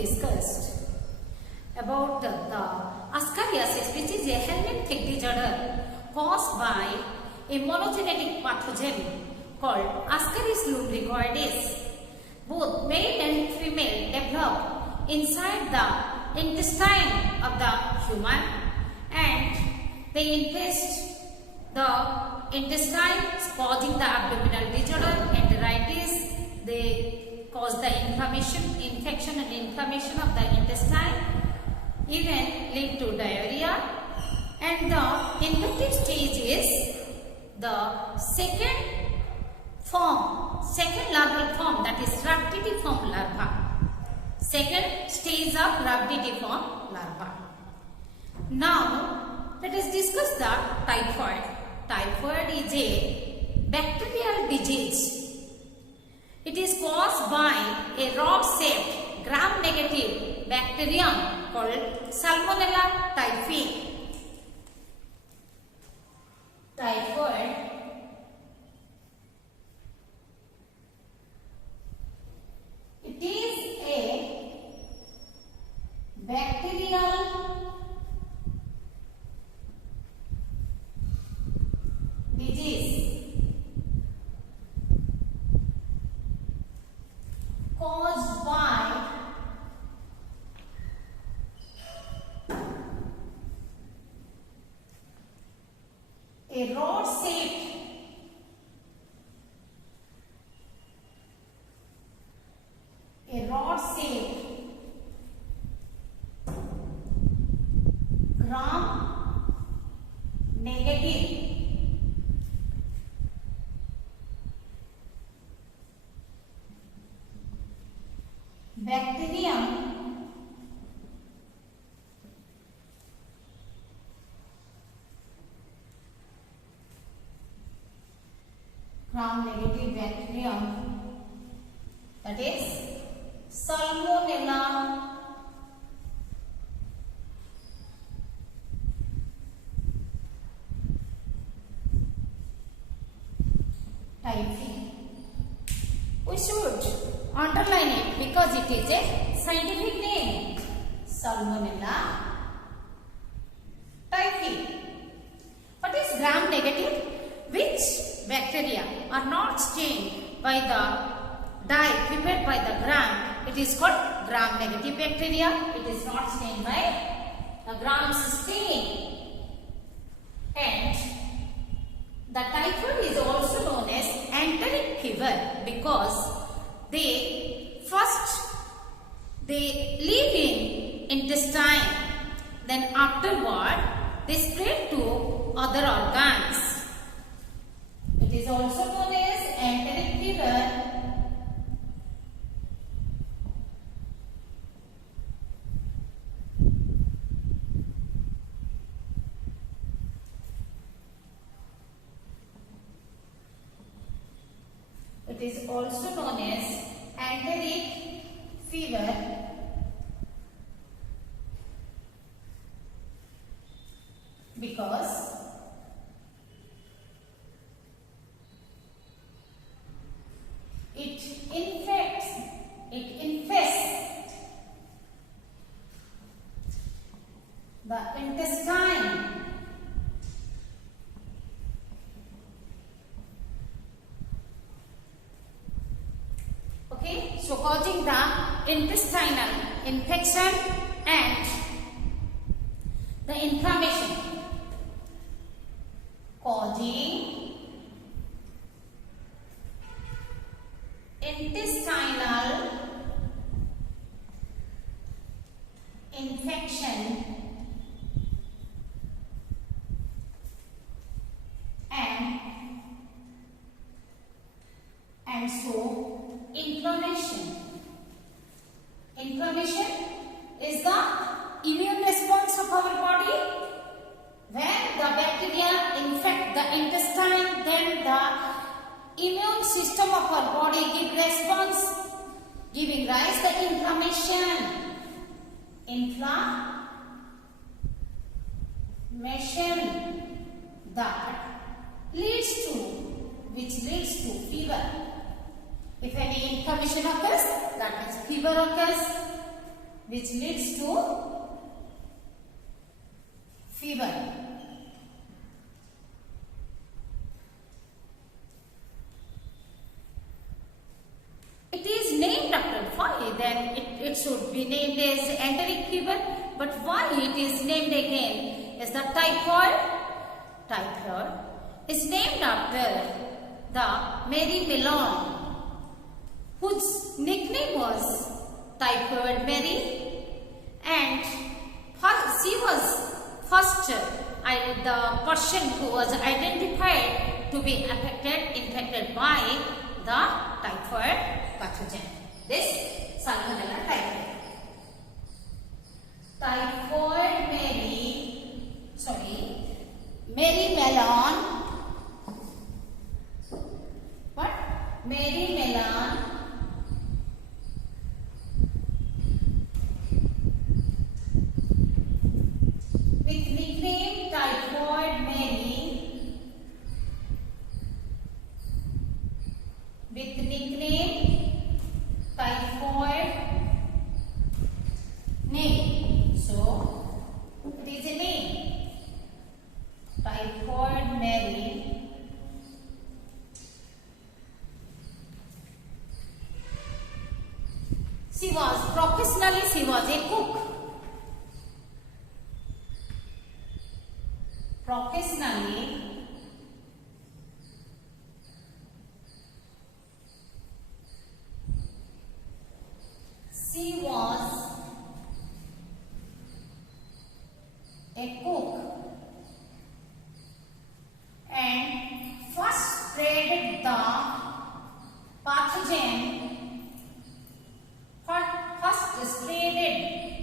discussed about the ascariasis, which is a helminthic disorder caused by a monogenetic pathogen called Ascaris lumbricoides. Both male and female develop inside the intestine of the human, and they infest the intestine, causing the abdominal disorder, enteritis. They cause the infection and inflammation of the intestine, even lead to diarrhea. And the infective stage is the second larval form, that is rhabditiform larva. Second stage of rhabditiform larva. Now let us discuss the typhoid. Typhoid is a bacterial disease. It is caused by a rod-shaped gram-negative bacterium called Salmonella typhi. Typhoid it is a bacterial disease caused by a rod-shaped gram-negative bacterium gram-negative bacterium, that is Salmonella typhi. We should underline it because it is a scientific name, Salmonella typhi. What is gram-negative? Which bacteria are not stained by the dye prepared by the gram. It is called gram-negative bacteria. It is not stained by the gram stain. And the typhoid is also known as enteric fever because they live in intestine, then afterward they spread to other organs. It is also known as enteric fever. It is also known as enteric fever because it infests the intestine. Okay, so causing the intestinal infection and the inflammation. Causing intestinal infection and so inflammation. Inflammation is the immune response of our body. When the bacteria infect the intestine, then the immune system of our body gives response, giving rise to inflammation. That leads to fever. If any inflammation occurs, that means fever occurs. which leads to fever. It is named after why, then it should be named as enteric fever, but why it is named again as the typhoid? Typhoid is named after the Mary Mellon, whose nickname was Typhoid Mary, and she was first the person who was identified to be infected by the typhoid pathogen. This Salmonella typhi. Typhoid Mary Mellon. What? Mary Mellon with nickname Typhoid Mary, with nickname Typhoid name. So it is a name, Typhoid Mary. She was a cook. Professionally, she was a cook and first spread the pathogen.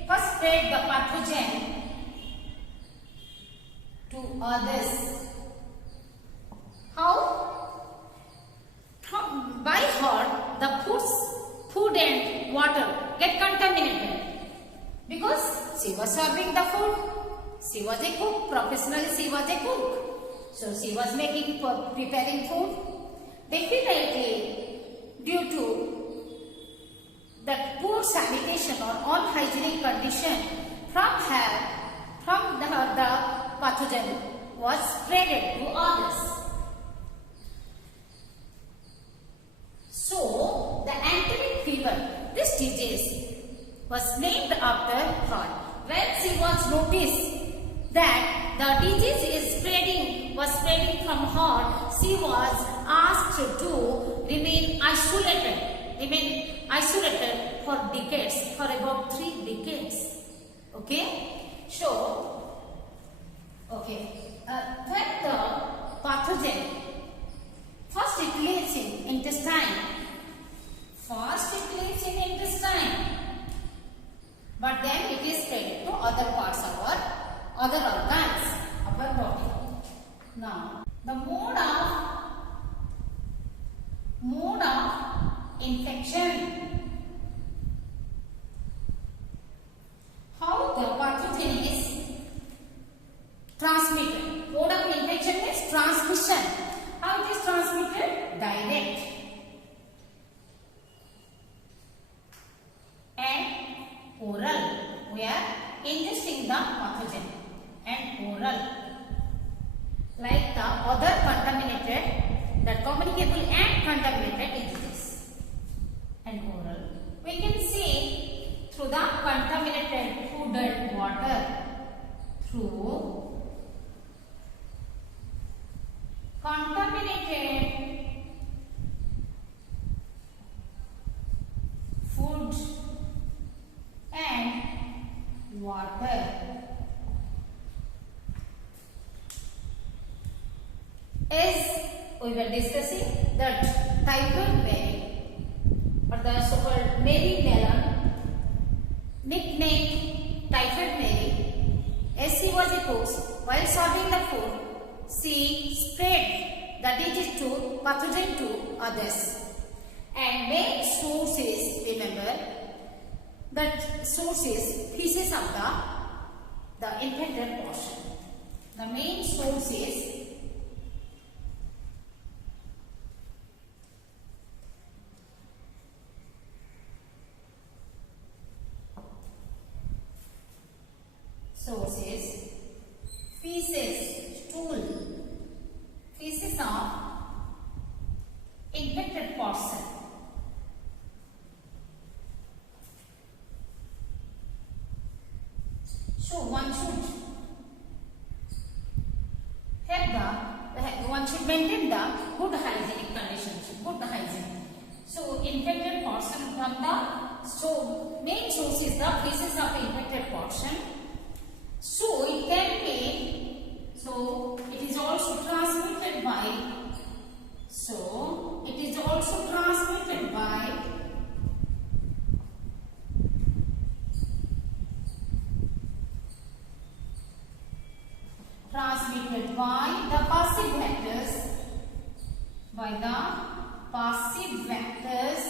First spread the pathogen to others. How? By her, the food and water get contaminated because she was serving the food. She was a cook. Professionally, she was a cook. So she was preparing food. Definitely, due to the poor sanitation or unhygienic condition from the pathogen was spread to others. So, the enteric fever, this disease was named after her. When she was noticed that the disease was spreading from her, she was asked to remain isolated for decades, for about 3 decades. Okay? So, when the pathogen first it lives in intestine. But then it is spread to other parts of other organs of our body. Now, the mode of infection. How the pathogen is transmitted. Mode of infection is transmission. How it is transmitted? Direct and oral. We are ingesting the pathogen, and oral. Like the other contaminated, the communicable and contaminated diseases, and oral. We can see through the contaminated food and water, through contaminated food and water. As we were discussing that Typhoid Mary, or the so-called Mary Mellon, nicknamed Typhoid Mary, as she was a cook, while serving the food, she spread the disease to pathogen to others. And main source is, remember, that source is feces of the infected portion. The main source is source is feces, stool, feces of infected person. So one should maintain the good hygienic conditions, good hygiene. So infected person from the main source is the feces of infected person. So it can be, so it is also transmitted by, the passive vectors,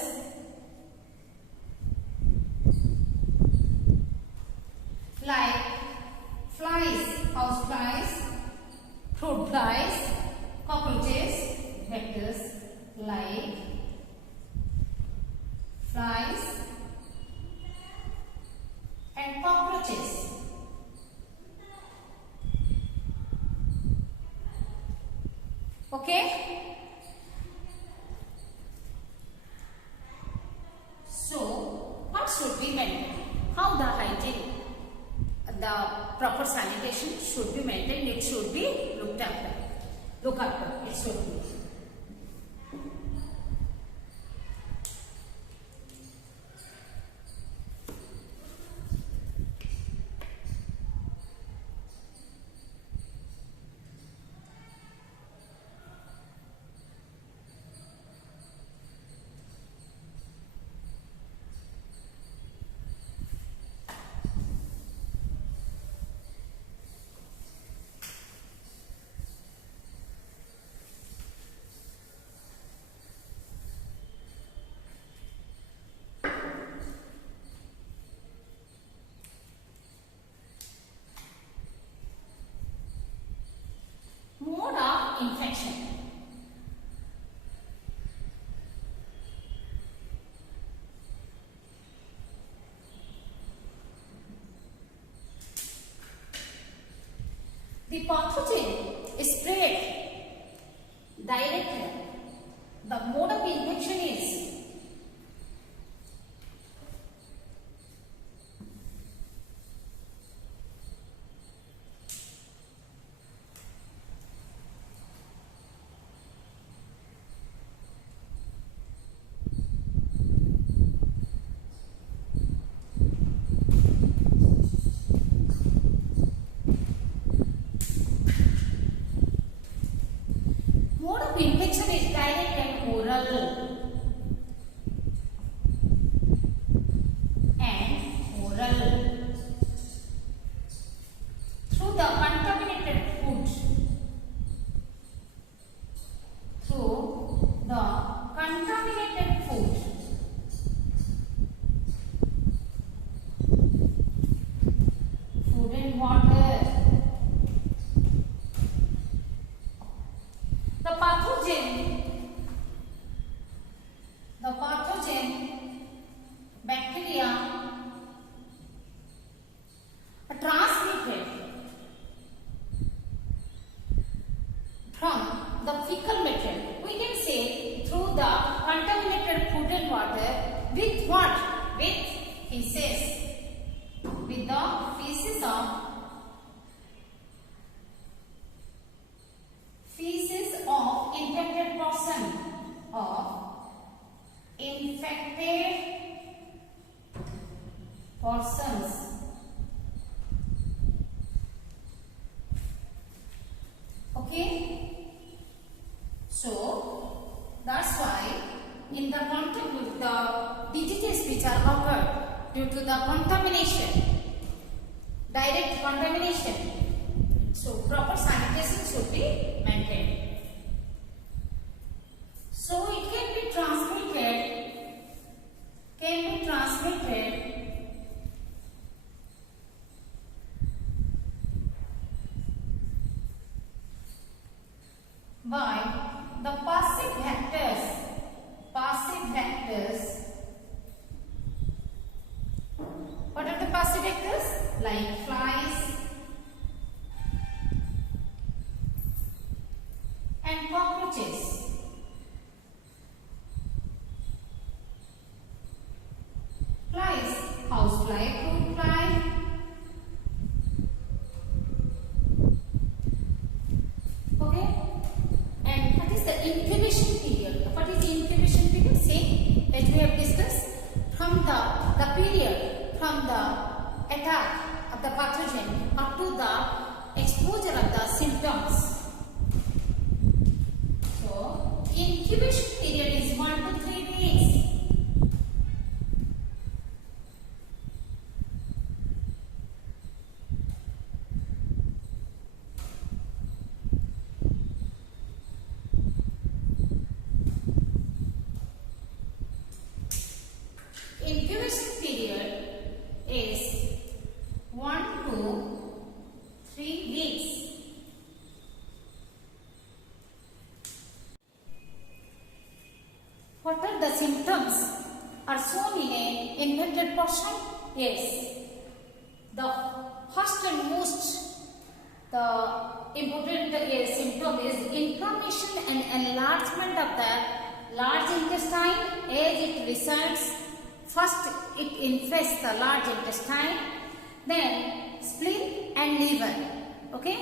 like flies, house flies, fruit flies, cockroaches, vectors like flies and cockroaches. Okay? So, what should be maintained? How the hygiene, the proper sanitation should be maintained. It should be looked after. Look after. It should be. Mode of infection. The pathogen is spread directly. The mode of infection is direct and oral. Through the contaminated food. Food and water. The pathogen bacteria are transmitted from the fecal matter. We can say through the contaminated food and water with what? With feces. With the feces of infected person. Persons. Okay? So, that's why in the contact with the diseases which are occurred due to the contamination, direct contamination, so proper sanitation should be maintained. So it can be transmitted by the passive vectors. What are the passive vectors? Like flies, fly, fruit fly. Okay. And what is the incubation period? What is the incubation period? Same as we have discussed. From the period from the attack of the pathogen up to the exposure of the symptoms. So, incubation period is 1 to 3 weeks. Incubation period is 1 to 3 weeks. What are the symptoms are shown in a inverted portion? Yes. The first and most important symptom is inflammation and enlargement of the large intestine as it resides. First it infests the large intestine, then spleen and liver. Okay?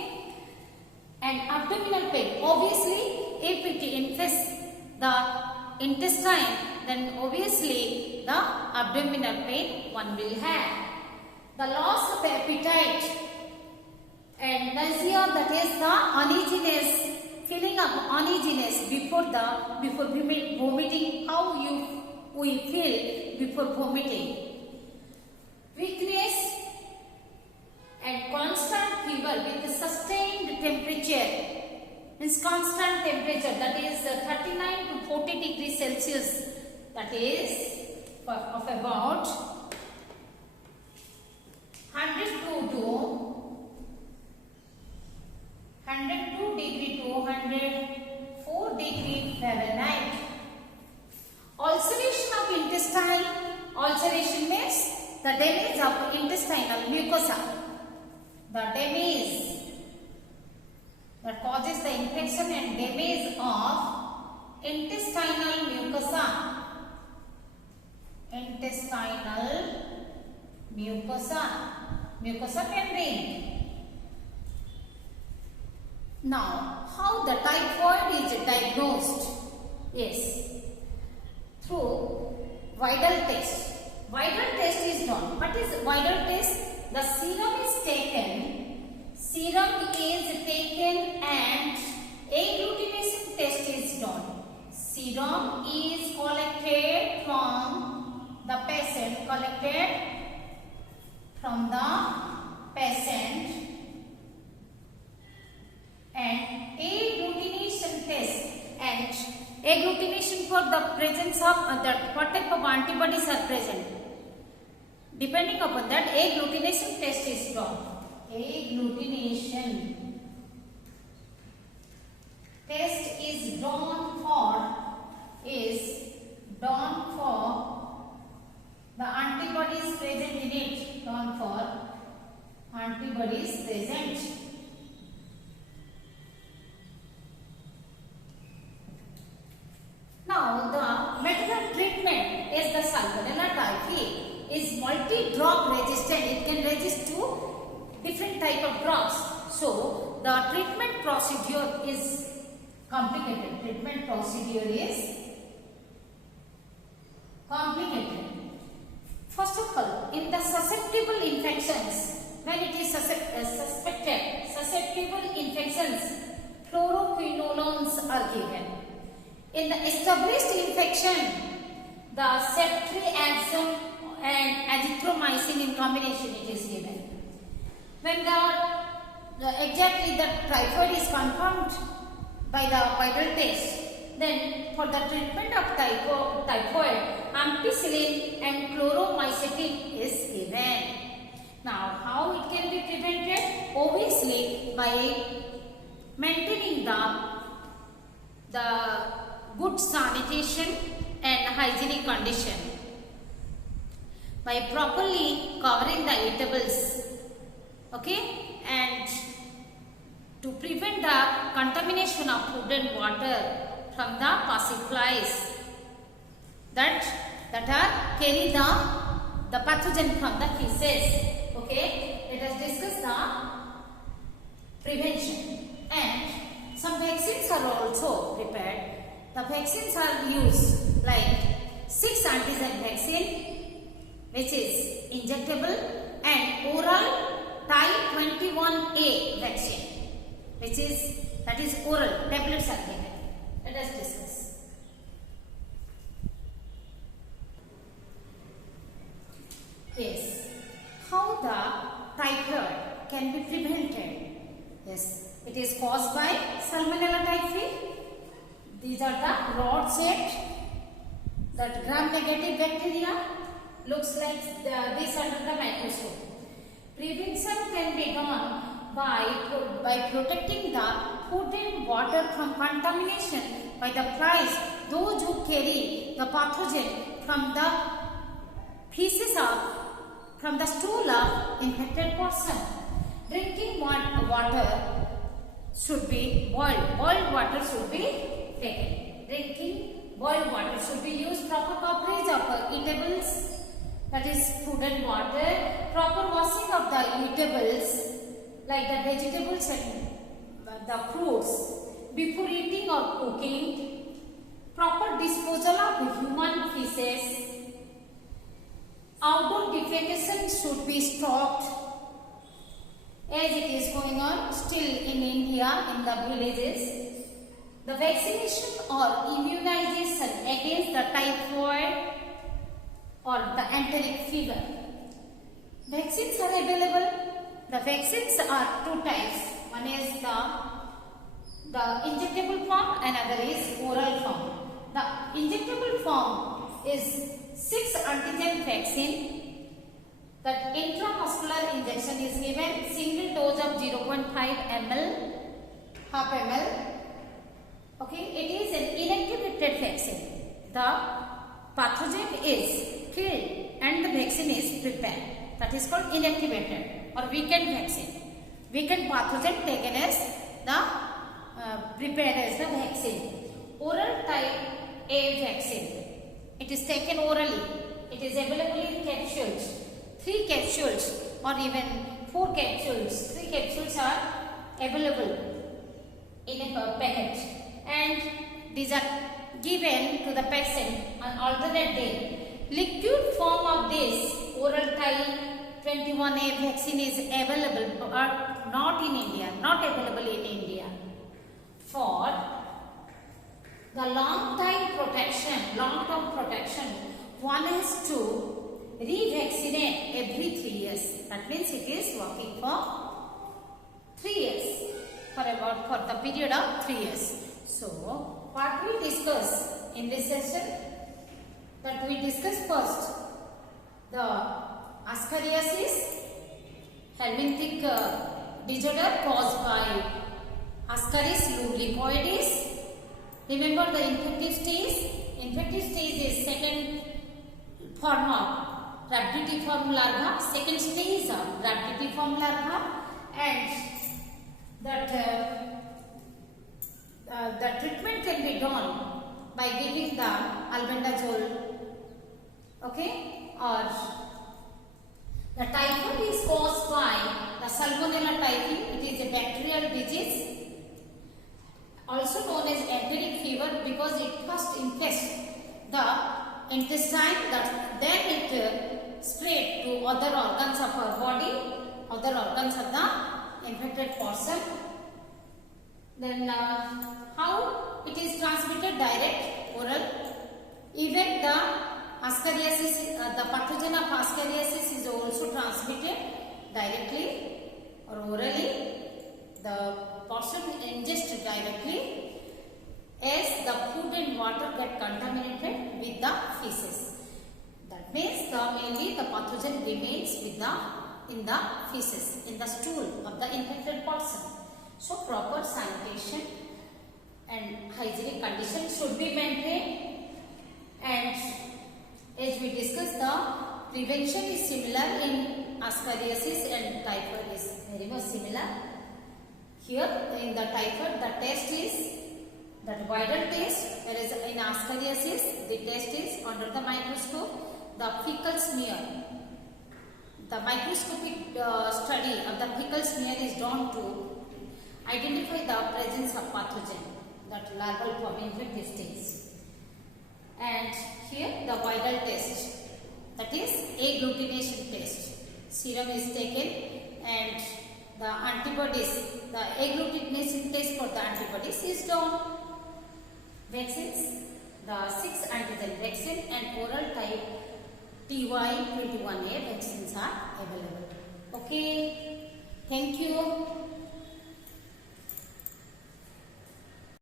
And abdominal pain. Obviously, if it infests the intestine, then obviously the abdominal pain one will have. The loss of appetite and nausea, that is the uneasiness, feeling of uneasiness before vomiting, how we feel before vomiting. Weakness and constant fever with sustained temperature. Means constant temperature, that is 39 to 40 degrees Celsius, that is of about 102 degree to 104 degree Fahrenheit. Ulceration of intestine. Ulceration means the damage of intestinal mucosa. The damage that causes the infection and damage of intestinal mucosa. Intestinal mucosa. Mucosa membrane. Now, how the typhoid is diagnosed? Yes, through Widal test. Widal test is done. What is Widal test? The serum is taken. Serum is taken and agglutination test is done. Serum is collected from the patient. And agglutination test, and agglutination for the presence of what type of antibodies are present. Depending upon that, agglutination test is done. Agglutination test is done for the antibodies present in it. Done for antibodies present. Now, the method of treatment is the Salmonella typhi is multi-drug resistant. It can resist to different type of drugs. So, the treatment procedure is complicated. First of all, in the susceptible infections, when it is suspected, susceptible infections, fluoroquinolones are given. In the established infection, the ceftriaxone and azithromycin in combination it is given. When exactly the typhoid is confirmed by the Widal test, then for the treatment of typhoid, ampicillin and chloromycetin is given. Now, how it can be prevented? Obviously, by maintaining the good sanitation and hygienic condition, by properly covering the eatables, okay, and to prevent the contamination of food and water from the passing flies that carry the the pathogen from the feces. Okay, let us discuss the prevention. And some vaccines are also prepared. The vaccines are used like 6 antigen vaccine, which is injectable, and oral type 21A vaccine, which is oral, tablets are given. Let us discuss. Yes, how the typhoid can be prevented? Yes, it is caused by Salmonella typhi. These are the rod-shaped, that gram-negative bacteria. Looks like this under the microscope. Prevention can be done by protecting the food and water from contamination by the flies, those who carry the pathogen from the feces from the stool of infected person. Drinking water should be boiled. Boiled water should be taken. Drinking boiled water should be used. Proper coverage of eatables, that is food and water. Proper washing of the eatables, like the vegetables and the fruits, before eating or cooking. Proper disposal of human feces. Outdoor defecation should be stopped, as it is going on still in India in the villages. The vaccination or immunization against the typhoid or the enteric fever. Vaccines are available. The vaccines are 2 types. One is the injectable form, another is oral form. The injectable form is 6 antigen vaccine. That intramuscular injection is given, single dose of 0.5 ml, half ml. Okay, it is an inactivated vaccine. The pathogen is killed and the vaccine is prepared. That is called inactivated or weakened vaccine. Weakened pathogen taken as the prepared as the vaccine. Oral type A vaccine. It is taken orally. It is available in capsules. 3 capsules or even 4 capsules. 3 capsules are available in a packet, and these are given to the patient on alternate day. Liquid form of this oral type 21A vaccine is available but not in India, not available in India. For the long-term protection, one has to revaccinate every 3 years. That means it is working for 3 years, for the period of 3 years. So, what we discuss in this session? That we discuss first the ascariasis, helminthic disorder caused by Ascaris lulicoides. Remember the infective stage? Infective stage is second form of rhabditiform larva, second stage of rhabditiform larva, and that the treatment can be done by giving the albendazole, okay, or the typhoid is caused by the Salmonella typhi. It is a bacterial disease, also known as enteric fever, because it first infects the intestine, then it spread to other organs of our body, other organs of the infected person. Then how it is transmitted? Direct, oral. Even the ascariasis, the pathogen of ascariasis is also transmitted directly or orally. The person ingests directly, as the food and water get contaminated with the feces. That means mainly the pathogen remains in the feces, in the stool of the infected person. So proper sanitation and hygienic conditions should be maintained, and as we discussed, the prevention is similar in ascariasis and typhoid is very much similar. Here in the typhoid, the test is that viral test, whereas in ascariasis the test is under the microscope, the fecal smear. the microscopic study of the fecal smear is done to identify the presence of pathogen, that larval form infective states. And here the viral test, that is agglutination test. Serum is taken and the antibodies, the agglutination test for the antibodies is done. Vaccines, the 6 antigen vaccine and oral type TY21A vaccines are available. Okay, thank you.